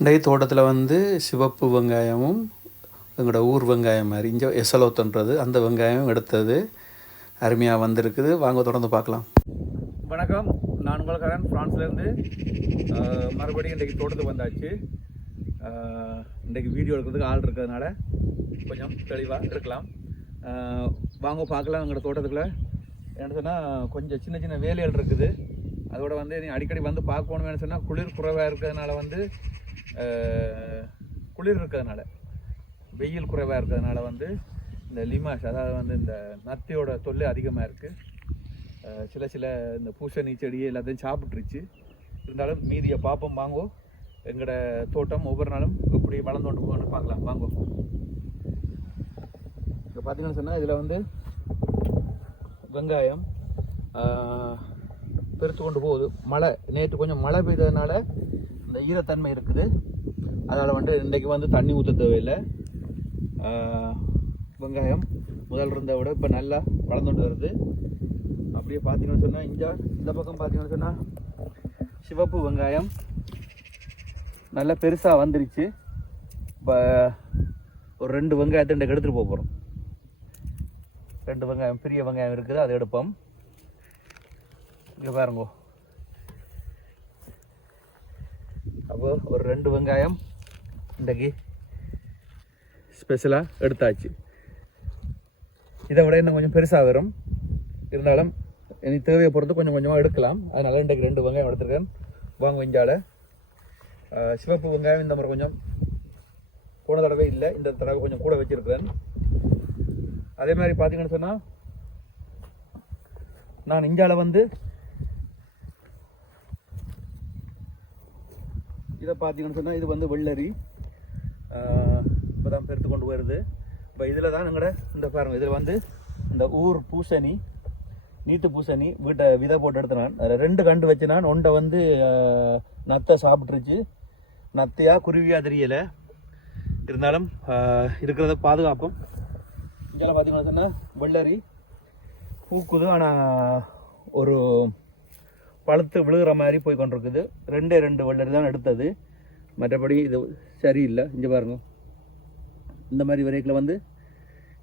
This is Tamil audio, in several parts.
இன்றைக்கு தோட்டத்தில் வந்து சிவப்பு வெங்காயமும் எங்களோட ஊர் வெங்காயம் மாதிரி இங்கே எசலோத்தன்றது அந்த வெங்காயம் எடுத்தது அருமையாக வந்திருக்குது. வாங்க தொடர்ந்து பார்க்கலாம். வணக்கம், நான் உங்களுக்காரன் ஃப்ரான்ஸ்லேருந்து மறுபடியும் இன்றைக்கி தோட்டத்துக்கு வந்தாச்சு. இன்றைக்கி வீடியோ எடுக்கிறதுக்கு ஆள் இருக்கிறதுனால கொஞ்சம் தெளிவாக இருக்கலாம். வாங்க பார்க்கலாம். எங்களோட தோட்டத்துக்குள்ளே என்ன சொன்னால் கொஞ்சம் சின்ன சின்ன வேலைகள் இருக்குது. அதோட வந்து நீ அடிக்கடி வந்து பார்க்கணும்னு சொன்னால் குளிர் குறைவாக இருக்கிறதுனால வந்து குளிர் இருக்கிறதுனால வெயில் குறைவாக இருக்கிறதுனால வந்து இந்த லிமாஷ், அதாவது வந்து இந்த நத்தியோட தொல்லை அதிகமாக இருக்குது. சில இந்த பூசணி செடி எல்லாத்தையும் சாப்பிட்ருச்சு. இருந்தாலும் மீதியை பார்ப்போம். வாங்கோ, எங்களோட தோட்டம் ஒவ்வொரு நாளும் எப்படி வளர்ந்து கொண்டு போகணும்னு பார்க்கலாம். வாங்கோ. இப்போ பார்த்தீங்கன்னு சொன்னால் இதில் வந்து வெங்காயம் பெருத்து கொண்டு போகுது. மழை நேற்று கொஞ்சம் மழை பெய்ததுனால இந்த ஈரத்தன்மை இருக்குது. அதனால் வந்து இன்றைக்கு வந்து தண்ணி ஊற்ற தேவையில்லை. வெங்காயம் முதல் இருந்த விட இப்போ நல்லா வளர்ந்துட்டு வருது. அப்படியே பார்த்தீங்கன்னு சொன்னால் இந்த பக்கம் பார்த்தீங்கன்னு சொன்னால் சிவப்பு வெங்காயம் நல்லா பெருசாக வந்துருச்சு. இப்போ ஒரு 2 வெங்காயத்தை இன்றைக்கு எடுத்துகிட்டு போக போகிறோம். 2 வெங்காயம், பெரிய வெங்காயம் இருக்குது, அதை எடுப்போம். இங்கே பாருங்க. அப்போ ஒரு 2 வெங்காயம் இன்றைக்கு ஸ்பெஷலாக எடுத்தாச்சு. இதை விட இன்னும் கொஞ்சம் பெருசாக வரும். இருந்தாலும் இனி தேவையை பொறுத்து கொஞ்சம் கொஞ்சமாக எடுக்கலாம். அதனால் இன்றைக்கு 2 வெங்காயம் எடுத்துருக்கேன். வாங்க. வெஞ்சால சிவப்பு வெங்காயம் இந்த முறை கொஞ்சம் போன தடவை இல்லை, இந்த தடவை கொஞ்சம் கூட வச்சுருக்கிறேன். அதே மாதிரி பார்த்தீங்கன்னு சொன்னால் நான் இஞ்சால வந்து இதை பார்த்தீங்கன்னு சொன்னால் இது வந்து வெள்ளரி இப்போ தான் பெருத்து கொண்டு வருது. இப்போ இதில் தான் எங்கள்ட இந்த பாருங்கள், இதில் வந்து இந்த ஊர் பூசணி, நீத்து பூசணி வீட்டை விதை போட்டு எடுத்து நான் அதில் 2 கண்டு வச்சு நான் ஒன்றை வந்து நத்தை சாப்பிட்ருச்சு. நத்தையாக குருவியாக தெரியலை. இருந்தாலும் இருக்கிறத பாதுகாப்போம். இங்கே பார்த்தீங்கன்னு சொன்னால் வெள்ளரி பூக்குது, ஆனால் ஒரு பழுத்து விழுகிற மாதிரி போய் கொண்டிருக்குது. 2 வெள்ளரி தான் எடுத்தது, மற்றபடி இது சரியில்லை. இங்கே பாருங்க, இந்த மாதிரி வரைக்கில் வந்து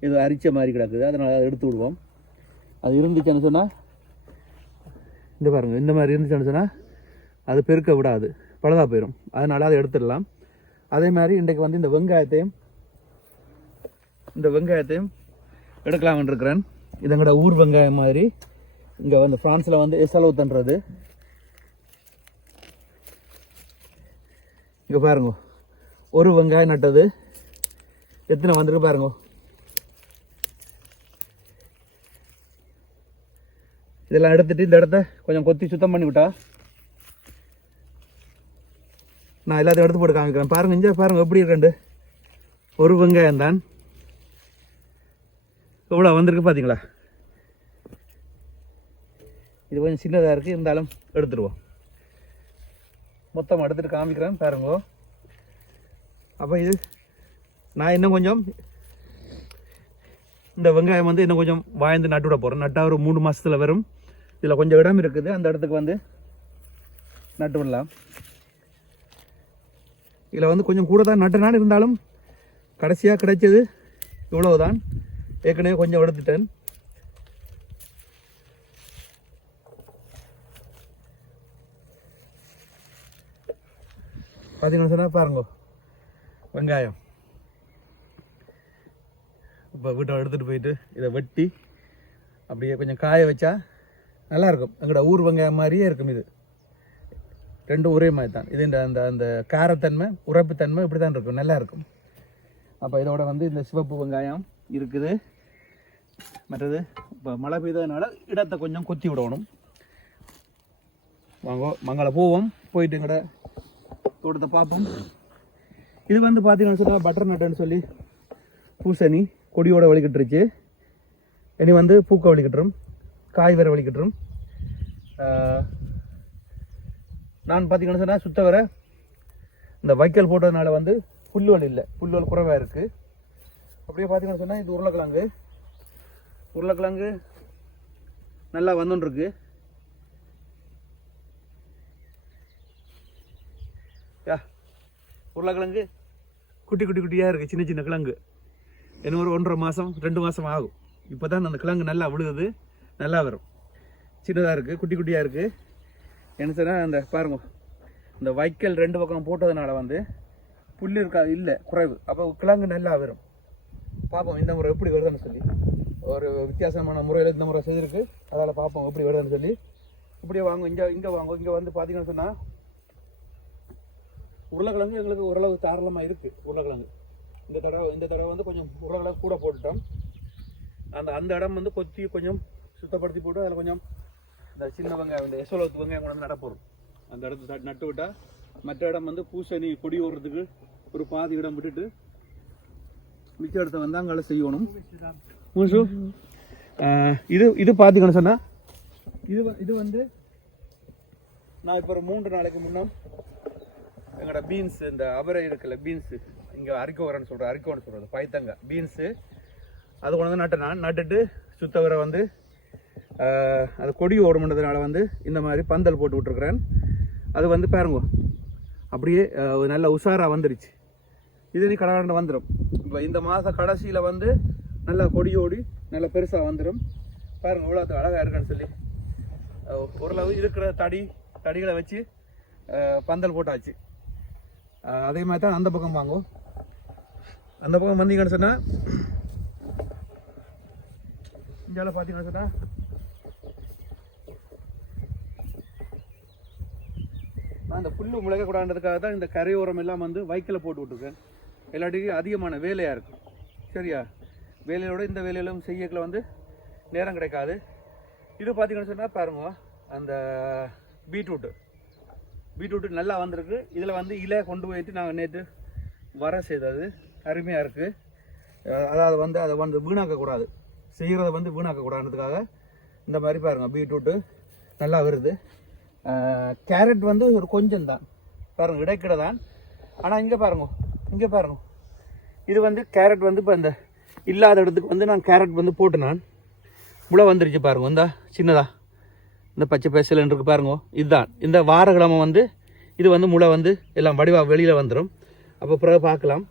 இது அரிச்ச மாதிரி கிடக்குது. அதனால் அதை எடுத்து விடுவோம். அது இருந்துச்சுன்னு சொன்னால் இந்த பாருங்கள், இந்த மாதிரி இருந்துச்சுன்னு சொன்னால் அது பெருக்க விடாது, பழுதாக போயிடும். அதனால் அதை எடுத்துடலாம். அதே மாதிரி இன்றைக்கு வந்து இந்த வெங்காயத்தையும் எடுக்கலாம்னு இருக்கிறேன். இது எங்களோட ஊர் வெங்காயம் மாதிரி. இங்கே வந்து ஃப்ரான்ஸில் வந்து எசலோத்தன்றது. இங்கே பாருங்க, ஒரு வெங்காயம் நட்டது எத்தனை வந்திருக்கு பாருங்க. இதெல்லாம் எடுத்துட்டு இந்த இடத்த கொஞ்சம் கொத்தி சுத்தம் பண்ணி விட்டா நான் எல்லாத்தையும் எடுத்து போட்டு காமிக்கிறேன். பாருங்க, இங்கே பாருங்க எப்படி இருக்கண்டு. ஒரு வெங்காயம் தான் எவ்வளோ வந்திருக்கு பார்த்தீங்களா. இது கொஞ்சம் சின்னதாக இருக்குது, இருந்தாலும் எடுத்துடுவோம். மொத்தமாக எடுத்துகிட்டு காமிக்கிறேன் பாருங்க. அப்போ இது நான் இன்னும் கொஞ்சம் இந்த வெங்காயம் வந்து இன்னும் கொஞ்சம் வாய்ந்து நட்டு விட போகிறேன். நட்டால் ஒரு 3 மாதத்தில் வரும். இதில் கொஞ்சம் இடம் இருக்குது, அந்த இடத்துக்கு வந்து நட்டு விடலாம். இதில் வந்து கொஞ்சம் கூட தான் நட்டுனாலும் இருந்தாலும் கடைசியாக கிடைச்சது இவ்வளவுதான். ஏற்கனவே கொஞ்சம் எடுத்துட்டேன். பார்த்தீங்கன்னு சொன்னால் பாருங்க, வெங்காயம் இப்போ வீட்டை எடுத்துகிட்டு போயிட்டு இதை வெட்டி அப்படியே கொஞ்சம் காய வச்சா நல்லாயிருக்கும். எங்களோட ஊர் வெங்காயம் மாதிரியே இருக்கும். இது 2 ஒரே மாதிரி தான். இது அந்த அந்த காரத்தன்மை, உரைப்புத்தன்மை இப்படி தான் இருக்கும், நல்லா இருக்கும். அப்போ இதோட வந்து இந்த சிவப்பு வெங்காயம் இருக்குது. மற்றது இப்போ மழை பெய்ததுனால இடத்தை கொஞ்சம் கொத்தி விடணும். வாங்க மங்கள போவோம், போயிட்டு எங்கட தோட்டத்தை பார்ப்போம். இது வந்து பார்த்தீங்கன்னு சொன்னால் பட்டர் நட்டுன்னு சொல்லி பூசணி கொடியோட வலிக்கிட்டுருச்சு. இனி வந்து பூக்க வலிக்கிட்டுரும், காய் வர வலிக்கிட்டுரும். நான் பார்த்தீங்கன்னு சொன்னால் சுத்த வர இந்த வைக்கல் போட்டதுனால வந்து புல்லுவல் இல்லை, புல்லுவல் குறைவாக இருக்குது. அப்படியே பார்த்தீங்கன்னு சொன்னால் இது உருளைக்கிழங்கு நல்லா வந்துருக்கு. உருளைக்கிழங்கு குட்டி குட்டி குட்டியாக இருக்குது, சின்ன சின்ன கிழங்கு. இன்னும் ஒரு 1.5 மாதம் 2 மாதம் ஆகும். இப்போ தான் அந்த கிழங்கு நல்லா விழுகுது, நல்லா வரும். சின்னதாக இருக்குது, குட்டி குட்டியாக இருக்குது. என்ன சொன்னால் அந்த பாருங்க, இந்த வைக்கல் 2 பக்கம் போட்டதுனால வந்து புல் இருக்காது, இல்லை குறைவு. அப்போ கிழங்கு நல்லா வரும். பார்ப்போம் இந்த முறை எப்படி வருதுன்னு சொல்லி. ஒரு வித்தியாசமான முறையில் இந்த முறை செய்திருக்கு, அதால் பார்ப்போம் எப்படி வருதுன்னு சொல்லி. இப்படியே வாங்க, இங்கே வாங்க. இங்கே வந்து பார்த்தீங்கன்னு சொன்னால் உருளைக்கிழங்கு எங்களுக்கு ஓரளவு தாராளமாக இருக்குது. உருளைக்கிழங்கு இந்த தடவை வந்து கொஞ்சம் உருளைக்கிழங்கு கூட போட்டுட்டோம். அந்த இடம் வந்து கொத்தி கொஞ்சம் சுத்தப்படுத்தி போட்டு அதில் கொஞ்சம் இந்த சின்ன வெங்காயம், இந்த எசோலத்து வெங்காயம் கொண்டு வந்து நடப்போம். அந்த இடத்த நட்டு விட்டால் மற்ற இடம் வந்து பூசணி கொடி ஓடுறதுக்கு ஒரு பாதி இடம் விட்டுட்டு மிச்ச இடத்த வந்து அங்கே செய்யணும். இது பார்த்தீங்கன்னு சொன்னால் இது வந்து நான் இப்போ ஒரு 3 நாளைக்கு முன்னே எங்களோட பீன்ஸ், இந்த அவரை இருக்குல்ல பீன்ஸு, இங்கே அரிக்கோன்னு சொல்கிறது பைத்தங்க பீன்ஸு, அது கொண்டு வந்து நட்டுட்டு சுத்தவரை வந்து அது கொடி ஓடுமுன்றதுனால வந்து இந்த மாதிரி பந்தல் போட்டு விட்ருக்குறேன். அது வந்து பாருங்க அப்படியே நல்ல உஷாராக வந்துருச்சு. இது நீ கடை வந்துடும். இப்போ இந்த மாத கடைசியில் வந்து நல்லா கொடி ஓடி நல்லா பெருசாக வந்துடும். பாருங்கள் எவ்வளோ அழகாக இருக்கான்னு சொல்லி. ஓரளவு இருக்கிற தடிகளை வச்சு பந்தல் போட்டாச்சு. அதே மாதிரி தான் அந்த பக்கம் வாங்கும். அந்த பக்கம் வந்தீங்கன்னு சொன்னால் இந்தியாவில் பார்த்தீங்கன்னு சொன்னால் நான் இந்த புல்லு முளைக்கக்கூடாதுன்றதுக்காக தான் இந்த கரையோரம் எல்லாம் வந்து வைக்கல போட்டு விட்டுருக்கேன். எல்லாத்துக்கும் அதிகமான வேலையாக இருக்கும். சரியா, வேலையோட இந்த வேலையெல்லாம் செய்யக்கல வந்து நேரம் கிடைக்காது. இது பார்த்தீங்கன்னு சொன்னால் பாருங்க, அந்த பீட்ரூட்டு நல்லா வந்திருக்கு. இதில் வந்து இலை கொண்டு போயிட்டு நாங்கள் நேற்று வர செய்தது அருமையாக இருக்குது. அதாவது வந்து அதை வந்து வீணாக்கக்கூடாது, செய்கிறத வந்து வீணாக்கக்கூடாதுன்றதுக்காக இந்த மாதிரி பாருங்கள் பீட்ரூட்டு நல்லா வருது. கேரட் வந்து ஒரு கொஞ்சம் தான் பாருங்கள், இடைக்கிட தான். ஆனால் இங்கே பாருங்க இது வந்து கேரட் வந்து இப்போ இந்த இல்லாத இடத்துக்கு வந்து நான் கேரட் வந்து போட்டு நான் முளை வந்துருச்சு பாருங்க. இந்த சின்னதாக இந்த பச்சை பேசலன்னு இருக்கு பாருங்க. இதுதான் இந்த வாரக்கிழமை வந்து இது வந்து முளை வந்து எல்லாம் வடிவாக வெளியில் வந்துடும். அப்போ பிறகு பார்க்கலாம்.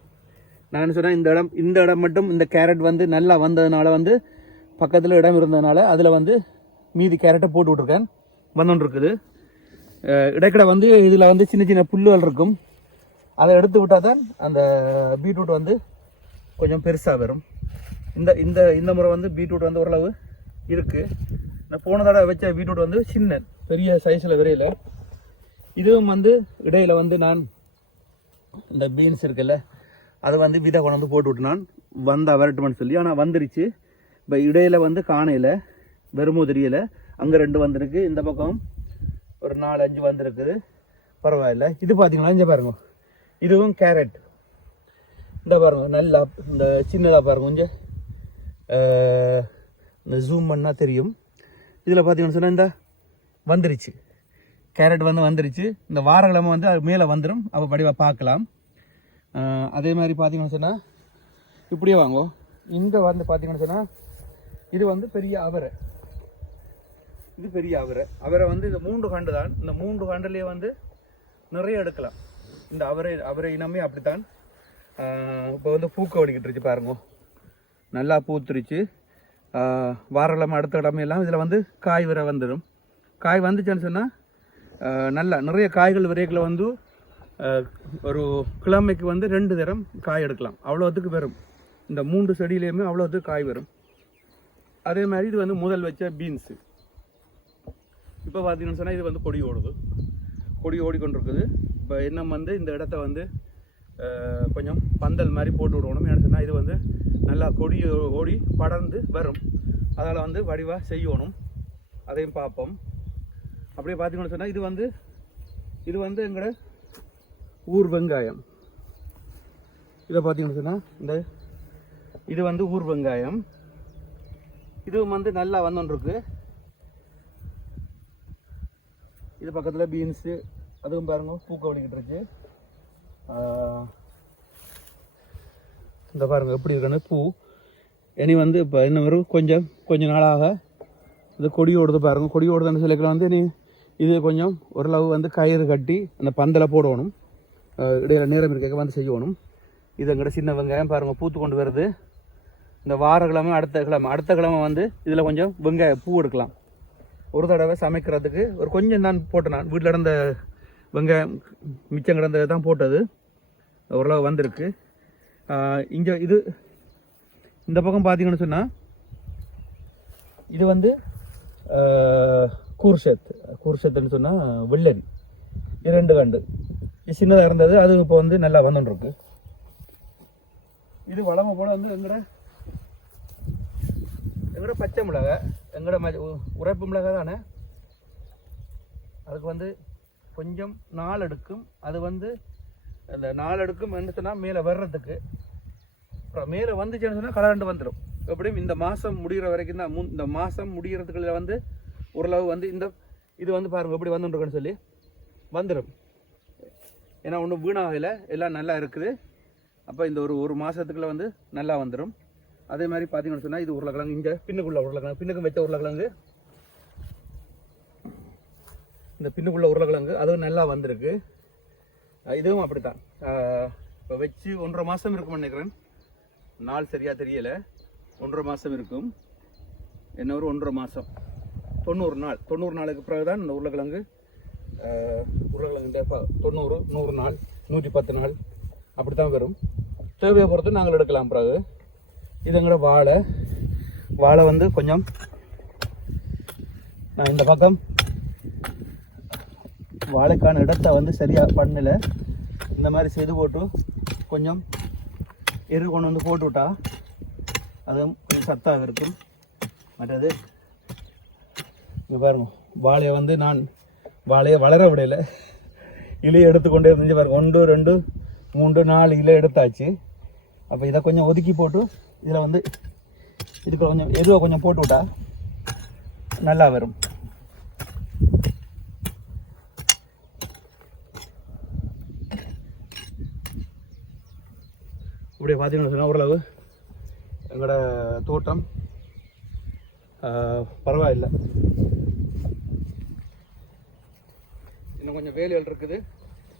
நான் சொன்னேன் இந்த இடம் மட்டும் இந்த கேரட் வந்து நல்லா வந்ததுனால வந்து பக்கத்தில் இடம் இருந்ததுனால அதில் வந்து மீதி கேரட்டை போட்டு விட்ருக்கேன். வந்துட்டு இருக்குது. இடைக்கடை வந்து இதில் வந்து சின்ன சின்ன புல்லுகள் இருக்கும். அதை எடுத்து விட்டால் தான் அந்த பீட்ரூட் வந்து கொஞ்சம் பெருசாக வரும். இந்த முறை வந்து பீட்ரூட் வந்து ஓரளவு இருக்குது. நான் போன தடவை வச்ச பீட்ரூட் வந்து சின்ன பெரிய சைஸில் விரையில். இதுவும் வந்து இடையில் வந்து நான் இந்த பீன்ஸ் இருக்குல்ல அதை வந்து விதை கொண்டு வந்து போட்டு விட்டு நான் வந்தால் வரட்டுமான்னு சொல்லி. ஆனால் வந்துருச்சு. இப்போ இடையில் வந்து காணையில் வெறுமோ தெரியலை. அங்கே 2 வந்திருக்கு, இந்த பக்கம் ஒரு 4-5 வந்திருக்குது. பரவாயில்ல. இது பார்த்தீங்களா, இங்கே பாருங்க, இதுவும் கேரட். இந்த பாருங்க நல்லா இந்த சின்னதாக பாருங்க, கொஞ்சம் இந்த ஜூம் பண்ணால் தெரியும். இதில் பார்த்தீங்கன்னு சொன்னால் இந்த வந்துருச்சு கேரட் வந்துருச்சு. இந்த வாரக்கிழமை வந்து அது மேலே வந்துடும். அப்போ வடிவாக பார்க்கலாம். அதே மாதிரி பார்த்தீங்கன்னு சொன்னால் இப்படியே வாங்குவோம். இங்கே வந்து பார்த்தீங்கன்னு சொன்னால் இது வந்து பெரிய அவரை. இது பெரிய அவரை வந்து இந்த 3 கண்டு தான். இந்த 3 கண்டுலேயே வந்து நிறைய எடுக்கலாம். இந்த அவரை இனமே அப்படித்தான். இப்போ வந்து பூக்க வடிக்கிட்டுருச்சு பாருங்க, நல்லா பூத்துருச்சு. வாரக்கிழமை அடுத்த கிழமையெல்லாம் இதில் வந்து காய் வர வந்துடும். காய் வந்துச்சுன்னு சொன்னால் நல்லா நிறைய காய்கள் விரைகளை வந்து ஒரு கிழமைக்கு வந்து 2 தரம் காய் எடுக்கலாம். அவ்வளோத்துக்கு வரும். இந்த 3 செடியிலையுமே அவ்வளோத்துக்கு காய் வரும். அதே மாதிரி இது வந்து முதல் வச்ச பீன்ஸு. இப்போ பார்த்தீங்கன்னு சொன்னால் இது வந்து கொடி ஓடிக்கொண்டிருக்குது. இப்போ என்ன வந்து இந்த இடத்த வந்து கொஞ்சம் பந்தல் மாதிரி போட்டு விடணும். ஏன்னு சொன்னால் இது வந்து நல்லா கொடி ஓடி படர்ந்து வரும். அதால் வந்து வடிவாக செய்யணும். அதையும் பார்ப்போம். அப்படியே பார்த்தீங்கன்னு சொன்னால் இது வந்து எங்களோட ஊர் வெங்காயம். இதை பார்த்தீங்கன்னு சொன்னால் இது வந்து ஊர் வெங்காயம். இதுவும் வந்து நல்லா வந்துருக்கு. இது பக்கத்தில் பீன்ஸு, அதுவும் பாருங்க பூக்க வடிக்கிட்டு இருக்கு. இந்த பாருங்க எப்படி இருக்குன்னு பூ. இனி வந்து இப்போ என்ன வரும், கொஞ்சம் நாளாக இது கொடி ஓடுது பாருங்க. கொடி ஓடுதுன்னு சொல்லிக்கலாம் வந்து இனி இது கொஞ்சம் ஓரளவு வந்து கயிறு கட்டி அந்த பந்தலை போடணும். இடையில நேரம் இருக்க வந்து செய்யணும். இது எங்கட சின்ன வெங்காயம் பாருங்கள் பூத்து கொண்டு வருது. இந்த வாரக்கிழமை அடுத்த கிழமை வந்து இதில் கொஞ்சம் வெங்காய பூ எடுக்கலாம். ஒரு தடவை சமைக்கிறதுக்கு ஒரு கொஞ்சம் தான் போட்டேன். நான் வீட்டில் இருந்த வெங்காயம் மிச்சம் கிடந்தது தான் போட்டது. ஓரளவு வந்திருக்கு. இங்கே இது இந்த பக்கம் பார்த்தீங்கன்னு சொன்னால் இது வந்து கூர்ஷத்துன்னு சொன்னால் வெள்ளரி. இது 2 கண்டு. இது சின்னதாக இருந்தது, அது இப்போ வந்து நல்லா வந்துட்டுருக்கு. இது வளமை போல் வந்து எங்கட பச்சை மிளகாய், எங்கட உரைப்பு மிளகாய் தானே. அதுக்கு வந்து கொஞ்சம் நாள் எடுக்கும். அது வந்து அந்த நாள் எடுக்கும் என்ன சொன்னால் மேலே வர்றதுக்கு. அப்புறம் மேலே வந்துச்சுன்னு சொன்னால் கலண்டு வந்துடும். எப்படியும் இந்த மாதம் முடிகிற வரைக்கும் தான். இந்த மாதம் முடிகிறதுக்குள்ள வந்து ஓரளவு வந்து இது வந்து பாருங்கள் எப்படி வந்துட்டுருக்குன்னு சொல்லி வந்துடும். ஏன்னா ஒன்றும் வீணாகலை, எல்லாம் நல்லா இருக்குது. அப்போ இந்த ஒரு மாதத்துக்குள்ளே வந்து நல்லா வந்துடும். அதே மாதிரி பார்த்தீங்கன்னு சொன்னால் இது உருளைக்கிழங்கு, இங்கே பின்னுக்குள்ள உருளைக்கிழங்கு, பின்னுக்கு வச்ச உருளைக்கிழங்கு, இந்த பின்னுக்குள்ள உருளைக்கிழங்கு அதுவும் நல்லா வந்திருக்கு. இதுவும் அப்படித்தான். இப்போ வச்சு 1.5 மாதம் இருக்கும்னு நினைக்கிறேன். நாள் சரியாக தெரியலை. 1.5 மாதம் இருக்கும். என்ன ஒரு 1.5 மாதம் 90 நாள். 90 நாளுக்கு பிறகு தான் இந்த உருளைக்கிழங்கு 90 100 நாள் 110 நாள் அப்படி தான் வரும். தேவையை பொறுத்து நாங்கள் எடுக்கலாம். பிறகு இது எங்களோட வாழை வந்து கொஞ்சம் நான் இந்த பக்கம் வாழைக்கான இடத்தை வந்து சரியாக பண்ணலை. இந்த மாதிரி செய்து போட்டு கொஞ்சம் எரு கொண்டு வந்து போட்டு விட்டா அதுவும் கொஞ்சம் சத்தாக இருக்கும். மற்றது இங்கே பாருங்க, வாழையை வந்து நான் வாழையை வளர விடலை, இலையை எடுத்துக்கொண்டே இருந்துச்சு பாருங்க. 1 2 3 4 இலை எடுத்தாச்சு. அப்போ இதை கொஞ்சம் ஒதுக்கி போட்டு இதில் வந்து இதுக்கு கொஞ்சம் எருவை கொஞ்சம் போட்டு விட்டா நல்லா வரும். இப்படி பார்த்தீங்கன்னு சொன்னால் ஓரளவு எங்களோட தோட்டம் பரவாயில்லை. இன்னும் கொஞ்சம் வேலைகள் இருக்குது.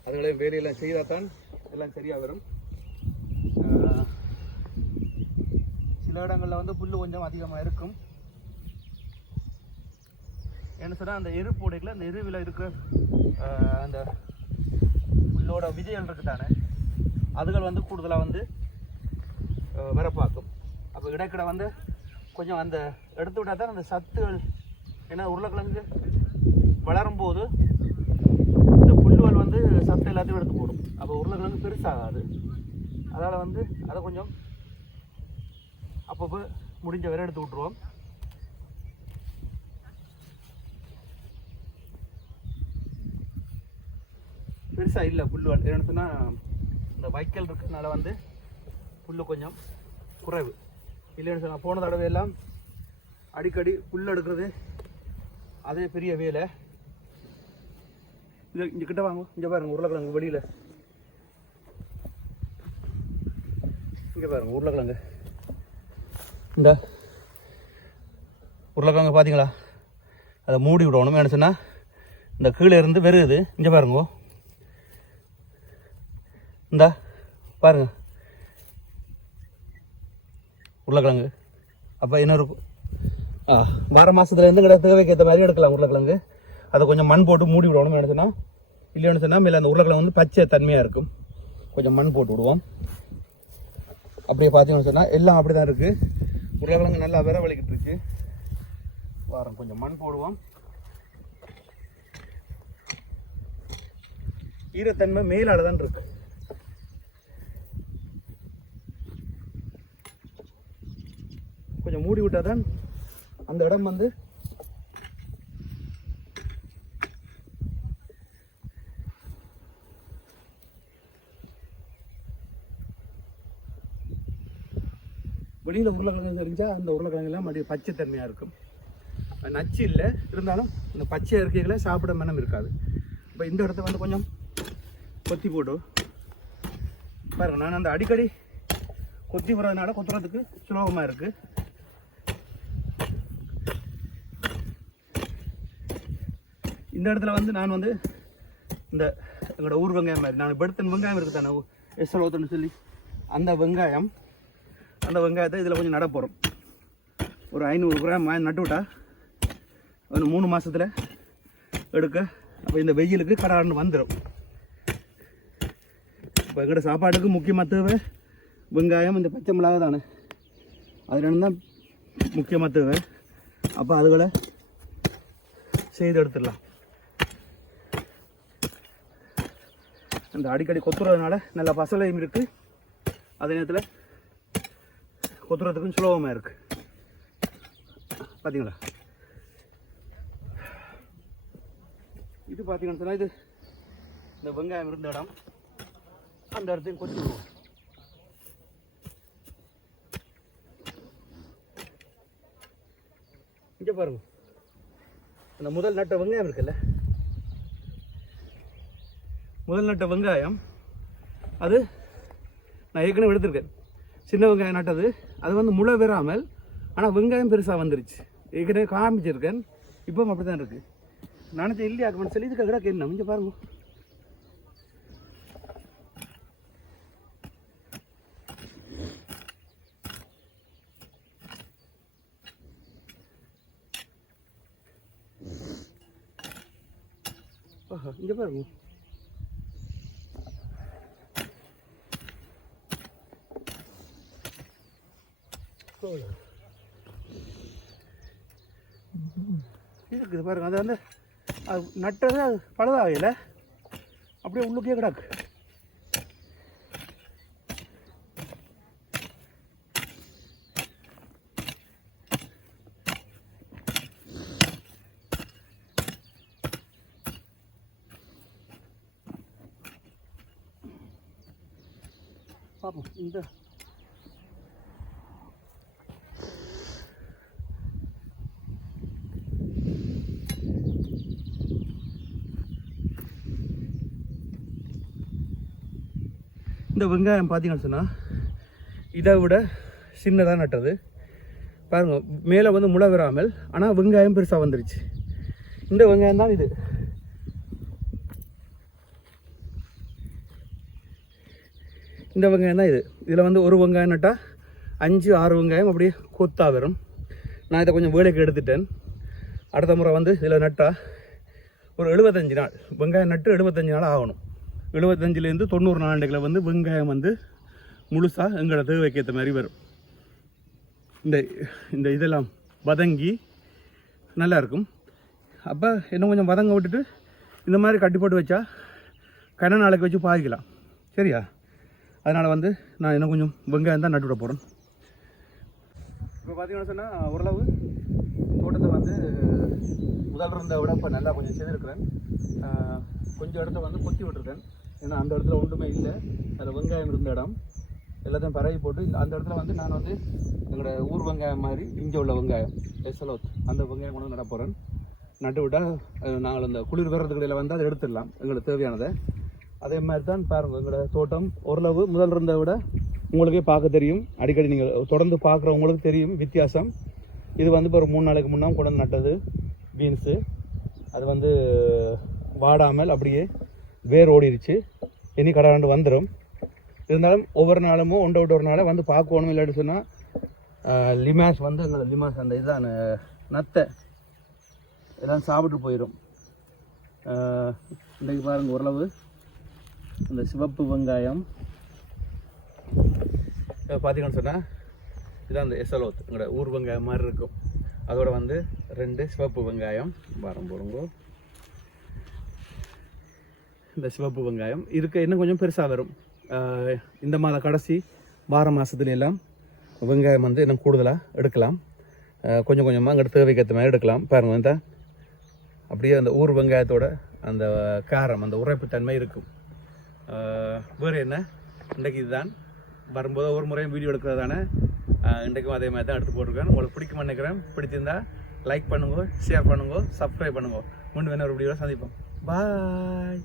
அதுகளையும் வேலையெல்லாம் செய்தால் தான் எல்லாம் சரியாக வரும். சில இடங்களில் வந்து புல் கொஞ்சம் அதிகமாக இருக்கும். என்ன சொன்னால் அந்த எரு போடையில் அந்த எருவில் இருக்கிற அந்த புல்லோட விதைகள் இருக்குது தானே, அதுகள் வந்து கூடுதலாக வந்து வரப்பாக்கும். அப்போ இடைக்கிட வந்து கொஞ்சம் அந்த எடுத்து விட்டால் தான் அந்த சத்துகள், ஏன்னா உருளைக்கிழங்கு வளரும்போது இந்த புல்லுகள் வந்து சத்து எல்லாத்தையும் எடுத்து போடும். அப்போ உருளைக்கிழங்கு பெருசாகாது. அதனால் வந்து அதை கொஞ்சம் அப்பப்போ முடிஞ்ச வரை எடுத்து விட்ருவோம். பெருசாக இல்லை புல்லுகள். என்னென்னு சொன்னால் இந்த வைக்கல் இருக்கிறதுனால வந்து புல் கொஞ்சம் குறைவு. இல்லைன்னு சொன்னால் போன தடவை எல்லாம் அடிக்கடி புல் எடுக்கிறது அதே பெரிய வேலை. இங்கே கிட்ட வாங்க, இங்கே பாருங்கள் உருளைக்கிழங்கு வெளியில். இங்கே பாருங்கள் உருளைக்கிழங்கு. இந்த உருளைக்கிழங்கு பார்த்தீங்களா, அதை மூடி விடணும். என்ன சொன்னால் இந்த கீழே இருந்து வருது. இங்கே பாருங்க, இந்தா பாருங்க உருளைக்கிழங்கு. அப்போ இன்னொரு வார மாதத்துலேருந்து கிட்ட தேவைக்கு ஏற்ற மாதிரி எடுக்கலாம் உருளைக்கிழங்கு. அதை கொஞ்சம் மண் போட்டு மூடி விடணும். என்ன சொன்னால் இல்லைன்னு சொன்னால் மேலே அந்த உருளைக்கிழங்கு வந்து பச்சை தன்மையாக இருக்கும். கொஞ்சம் மண் போட்டு விடுவோம். அப்படியே பார்த்தீங்கன்னு சொன்னால் எல்லாம் அப்படி தான் இருக்குது. உருளைக்கிழங்கு நல்லா விர வலிக்கிட்டு இருக்கு. வாரம் கொஞ்சம் மண் போடுவோம். ஈரத்தன்மை மேலால தான் இருக்கு. கொஞ்சம் மூடி விட்டால் தான் அந்த இடம் வந்து வெளியில் உருளைக்கிழங்கு தெரிஞ்சால் அந்த உருளைக்கிழங்குலாம் மறுபடியும் பச்சை தன்மையாக இருக்கும். நச்சு இல்லை, இருந்தாலும் இந்த பச்சை இறக்கைகளை சாப்பிட மனம் இருக்காது. இப்போ இந்த இடத்த வந்து கொஞ்சம் கொத்தி போட்டு பாருங்க. நான் அந்த அடிக்கடி கொத்தி போடுறதுனால கொத்துறதுக்கு சுலபமாக இருக்குது. இந்த இடத்துல வந்து நான் வந்து இந்த எங்களோட ஊர் வெங்காயம் மாதிரி நான் படுத்த வெங்காயம் இருக்குது தானே எஸ்எல்ஓத்துன்னு சொல்லி அந்த வெங்காயத்தை இதில் கொஞ்சம் நட போகிறோம். ஒரு 500 கிராம் நட்டு விட்டா ஒரு 3 மாதத்தில் எடுக்க. அப்போ இந்த வெயிலுக்கு கடான்னு வந்துடும். இப்போ எங்கள்கிட்ட சாப்பாட்டுக்கு முக்கியமாக தேவை வெங்காயம், இந்த பச்சை மிளகா தானே, அது ரெண்டு தான் முக்கியமாக தேவை. அப்போ அதுகளை செய்து எடுத்துடலாம். அந்த அடிக்கடி கொத்துறதுனால நல்ல பசலையும் இருக்குது, அதே நேரத்தில் கொத்துறதுக்கும் சுலபமாக இருக்குது. பார்த்தீங்களா, இது பார்த்தீங்கன்னு சொன்னால் இது இந்த வெங்காயம் இருந்த இடம், அந்த இடத்தையும் கொத்தி விடுவோம். இங்கே பாருங்க, அந்த முதல் நட்ட வெங்காயம் இருக்குல்ல, முதல் நட்ட வெங்காயம் அது நான் ஏற்கனவே எடுத்திருக்கேன். சின்ன வெங்காயம் நட்டது அது வந்து முளை பெறாமல், ஆனால் வெங்காயம் பெருசாக வந்துருச்சு. ஏற்கனவே காமிச்சிருக்கேன். இப்போ அப்படி தான் இருக்குது. நினச்சேன் இல்லையா ஆக்கணும்னு சொல்லி இதுக்கு கிடக்கு என்ன கொஞ்சம் பாருங்க. இங்கே பாருங்க, இருக்குது பாருங்க. அது வந்து அது நட்டது அது பழுதாகல, அப்படியே உள்ளுக்கே கிடக்கு. பார்ப்போம். இந்த வெங்காயம் பார்த்தீங்கன்னு சொன்னால் இதை விட சின்னதாக நட்டது பாருங்க. மேலே வந்து முளை வராமல், ஆனால் வெங்காயம் பெருசாக வந்துருச்சு. இந்த வெங்காயம் தான் இது. இந்த வெங்காயம் தான் இது. இதில் வந்து ஒரு வெங்காயம் நட்டால் 5-6 வெங்காயம் அப்படியே கொத்தா வரும். நான் இதை கொஞ்சம் வேலைக்கு எடுத்துட்டேன். அடுத்த முறை வந்து இதில் நட்டால் ஒரு 75 நாள், வெங்காயம் நட்டு 75 நாள் ஆகணும். 75லேருந்து 90 நாளைகளை வந்து வெங்காயம் வந்து முழுசாக எங்களோட தேவைக்கு ஏற்ற மாதிரி வரும். இந்த இதெல்லாம் வதங்கி நல்லா இருக்கும். அப்போ இன்னும் கொஞ்சம் வதங்க விட்டுட்டு இந்த மாதிரி கட்டி போட்டு வச்சா கன நாளைக்கு வச்சு பாதிக்கலாம். சரியா? அதனால் வந்து நான் இன்னும் கொஞ்சம் வெங்காயம் தான் நட்டு விட போகிறேன். இப்போ பார்த்தீங்கன்னா சொன்னால் ஓரளவு தோட்டத்தை வந்து முதல் இருந்த விட இப்போ நல்லா கொஞ்சம் செய்திருக்கிறேன். கொஞ்சம் இடத்த வந்து கொத்தி விட்டுருக்கேன். ஏன்னா அந்த இடத்துல ஒன்றுமே இல்லை, அதில் வெங்காயம் இருந்த இடம் எல்லாத்தையும் பரவி போட்டு அந்த இடத்துல வந்து நான் வந்து எங்களோட ஊர் வெங்காயம் மாதிரி இங்கே உள்ள வெங்காயம் எஸ்எல்ஓத் அந்த வெங்காயம் கொண்டு நட போகிறேன். நட்டு விட்டால் நாங்கள் அந்த குளிர் வர்றதுக்கு வந்து அதை எடுத்துடலாம் எங்களுக்கு தேவையானதை. அதே மாதிரி தான் பாருங்கள், எங்களோட தோட்டம் ஓரளவு முதல் இருந்த விட உங்களுக்கே பார்க்க தெரியும். அடிக்கடி நீங்கள் தொடர்ந்து பார்க்குறவங்களுக்கு தெரியும் வித்தியாசம். இது வந்து இப்போ ஒரு 3 நாளைக்கு முன்னாடி கொண்டு வந்து நட்டது பீன்ஸு. அது வந்து வாடாமல் அப்படியே வேர் ஓடிடுச்சு. இனி கடாண்டு வந்துடும். இருந்தாலும் ஒவ்வொரு நாளும் ஒன்றை விட்டு ஒரு நாளை வந்து பார்க்கணும். இல்லாட்டி சொன்னால் லிமாஸ் வந்து எங்களை லிமாஸ் அந்த இதுதான் நத்தை எல்லாம் சாப்பிட்டு போயிடும். இன்றைக்கு பாருங்கள் ஓரளவு இந்த சிவப்பு வெங்காயம் பார்த்தீங்கன்னு சொன்னால் இதுதான் அந்த எஸ்எல்ஓத் எங்களோட ஊர் வெங்காயம் மாதிரி இருக்கும். அதோட வந்து 2 சிவப்பு வெங்காயம் வரம் போடுங்க. இந்த சிவப்பு வெங்காயம் இருக்க இன்னும் கொஞ்சம் பெருசாக வரும். இந்த மாத கடைசி வார மாதத்துல எல்லாம் வெங்காயம் வந்து இன்னும் கூடுதலாக எடுக்கலாம். கொஞ்சம் கொஞ்சமாக அங்கே தேவைக்கு ஏற்ற மாதிரி எடுக்கலாம். பாருங்கள், இந்த அப்படியே அந்த ஊர் வெங்காயத்தோட அந்த காரம், அந்த உரைப்புத்தன்மை இருக்கும். வேறு என்ன, இன்றைக்கு இதுதான் வரும்போது ஒவ்வொரு முறையும் வீடியோ எடுக்கிறதான இன்றைக்கும் அதே மாதிரி தான் எடுத்து போட்டிருக்கேன். உங்களுக்கு பிடிக்கும்னு நினைக்கிறேன். பிடிச்சிருந்தா லைக் பண்ணுங்க, ஷேர் பண்ணுங்க, சப்ஸ்கிரைப் பண்ணுங்க. முன் வேணா ஒரு வீடியோவில் சந்திப்போம். பாய்.